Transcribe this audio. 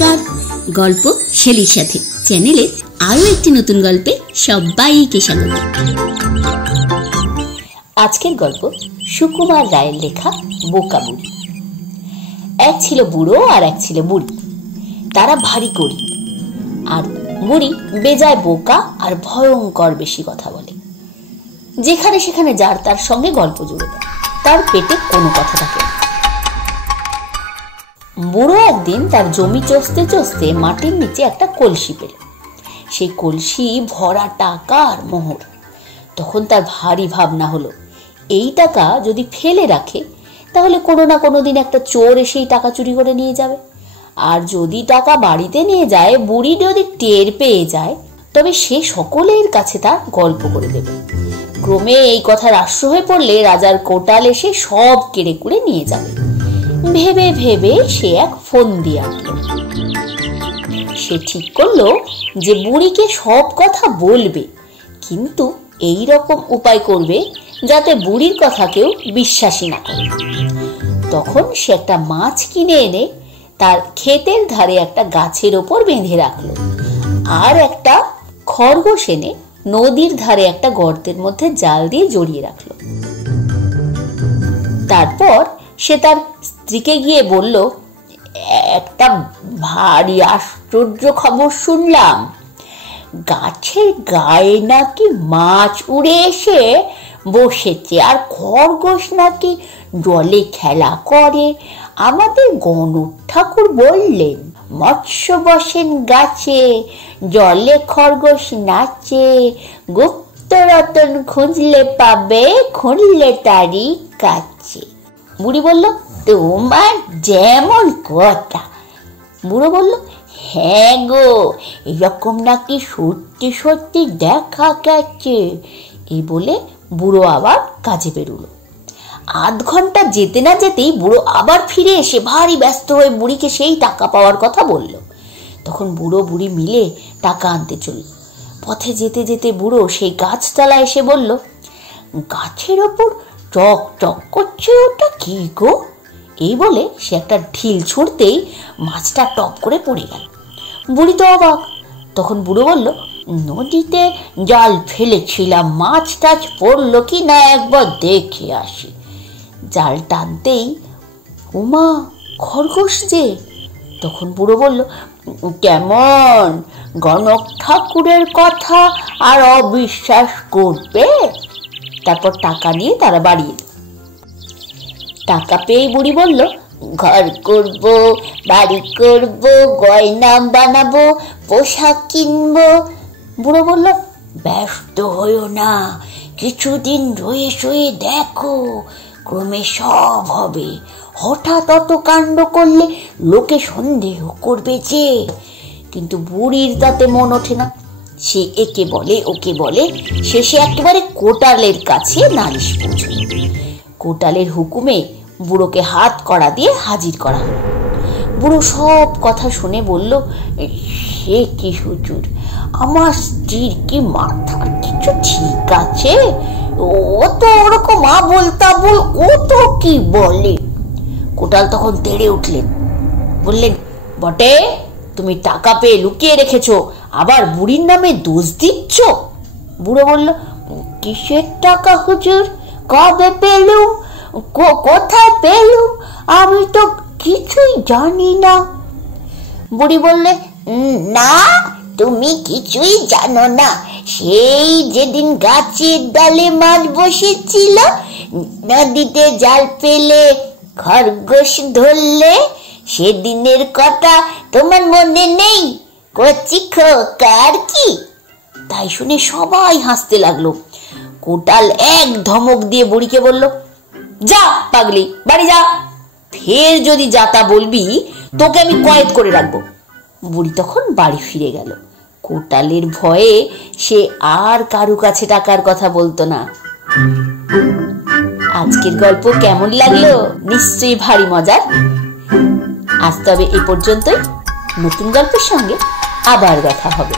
নমস্কার, গল্প শেলির সাথে চ্যানেলের আরো একটি নতুন গল্পে সবাইকে স্বাগত। আজকের গল্প সুকুমার রায়ের লেখা বোকা বুড়ি। এক ছিল বুড়ো আর এক ছিল বুড়ি। তারা ভারী গরিব, আর বুড়ি বেজায় বোকা আর ভয়ঙ্কর বেশি কথা বলে। যেখানে সেখানে যার তার সঙ্গে গল্প জুড়ে দেয়, তার পেটে কোনো কথা থাকে না। বুড়ো একদিন তার জমি চষতে চষতে মাটির নিচে একটা কলসি পেল। সেই কলসি ভরা টাকা আর মোহর। তখন তার ভারী ভাবনা হলো, এই টাকা যদি ফেলে রাখে তাহলে কোনো না কোনো দিন একটা চোর এসে এই টাকা চুরি করে নিয়ে যাবে। আর যদি টাকা বাড়িতে নিয়ে যায়, বুড়ি যদি টের পেয়ে যায়, তবে সে সকলের কাছে তার গল্প করে দেবে। ক্রমে এই কথার আশ্রয় হয়ে পড়লে রাজার কোটাল এসে সব কেড়ে কুড়ে নিয়ে যাবে। ভেবে ভেবে সে এক ফোন দিয়ে আঁটল। সে ঠিক করলো যে বুড়িকে সব কথা বলবে, কিন্তু এই রকম উপায় করবে যাতে বুড়ির কথা কেউ বিশ্বাসই না করে। তখন সে একটা মাছ কিনে এনে তার ক্ষেতের ধারে একটা গাছের ওপর বেঁধে রাখলো, আর একটা খরগোশ এনে নদীর ধারে একটা গর্তের মধ্যে জাল দিয়ে জড়িয়ে রাখলো। তারপর সে তার স্ত্রীকে গিয়ে বলল, একটা ভারী আশ্চর্য খবর শুনলাম। গাছের গায়ে নাকি মাছ উড়ে এসে বসেছে, আর খরগোশ নাকি জলে খেলা করে। আমাদের গণক ঠাকুর বললেন, মৎস্য বসেন গাছে, জলে খরগোশ নাচে, গুপ্ত রতন খুঁজলে পাবে, খুঁজলে তারই কাছে। বুড়ি বলল, তোমার যেমন কথা। বুড়ো বলল, হ্যাঁ গো, এরকম নাকি সত্যি সত্যি দেখা গেছে। এই বলে বুড়ো আবার কাজে বেরোলো। আধ ঘন্টা যেতে না যেতেই বুড়ো আবার ফিরে এসে ভারী ব্যস্ত হয়ে বুড়িকে সেই টাকা পাওয়ার কথা বলল। তখন বুড়ো বুড়ি মিলে টাকা আনতে চলল। পথে যেতে যেতে বুড়ো সেই গাছতলা এসে বলল, গাছের ওপর চক চক করছে, ওটা কি গো? এই বলে সে একটা ঢিল ছুঁড়তেই মাছটা টপ করে পড়ে গেল। বুড়ি তো অবাক। তখন বুড়ো বলল, নদীতে জাল ফেলেছিলাম, মাছ টাছ পড়লো কি না একবার দেখে আসি। জাল টানতেই, উমা, খরগোশ যে! তখন বুড়ো বলল, কেমন, গণক ঠাকুরের কথা আর অবিশ্বাস করবে? তারপর টাকা নিয়ে তারা বাড়ি এলো। টাকা পেয়ে বুড়ি বলল, ঘর করব, বাড়ি করব, গয়না বানাবো, পোশাক কিনবো। বুড়ো বলল, ব্যস্ত হইও না, কিছুদিন রয়ে সয়ে দেখো, ক্রমে সব হবে। হঠাৎ অত কাণ্ড করলে লোকে সন্দেহ করবে যে। কিন্তু বুড়ির তাতে মন ওঠে না। সে একে বলে ওকে বলে, শেষে একেবারে কোটালের কাছে নালিশ পৌঁছল। কোটালের হুকুমে বুড়োকে হাত কড়া দিয়ে হাজির করা হলো। বুড়ো সব কথা শুনে বলল, সে কি হুজুর, আমার স্ত্রীর কি মাথার কিছু ঠিক আছে? ও তো ওরকম আবোল তাবোল কত কি বলে। কোটাল তখন তেড়ে উঠলেন, বললেন, বটে, তুমি টাকা পেয়ে লুকিয়ে রেখেছো, আবার বুড়ির নামে দোষ দিচ্ছ? বুড়ো বলল, কিসের টাকা হুজুর, কবে পেলুম, কোথায় পেলুম, আমি তো কিছুই জানি না। বুড়ি বললে, না, তুমি কিছুই জানো না। সেই যেদিন গাছের ডালে মাছ বসেছিল, নদীতে জাল ফেলে খরগোশ ধরলে, সেদিনের কথা তোমার মনে নেই? কচি খোকার কি? তাই শুনে সবাই হাসতে লাগলো। কোটাল এক ধমক দিয়ে বুড়িকে বলল, যা পাগলি, বাড়ি যা, ফের যদি যাতা বলবি তোকে আমি কয়েদ করে রাখবো। বুড়ি তখন বাড়ি ফিরে গেল। কোটালের ভয়ে সে আর কারু কাছে টাকার কথা বলতো না। আজকের গল্প কেমন লাগলো? নিশ্চয়ই ভারী মজার। আজ তবে এ পর্যন্তই। নতুন গল্পের সঙ্গে আবার দেখা হবে।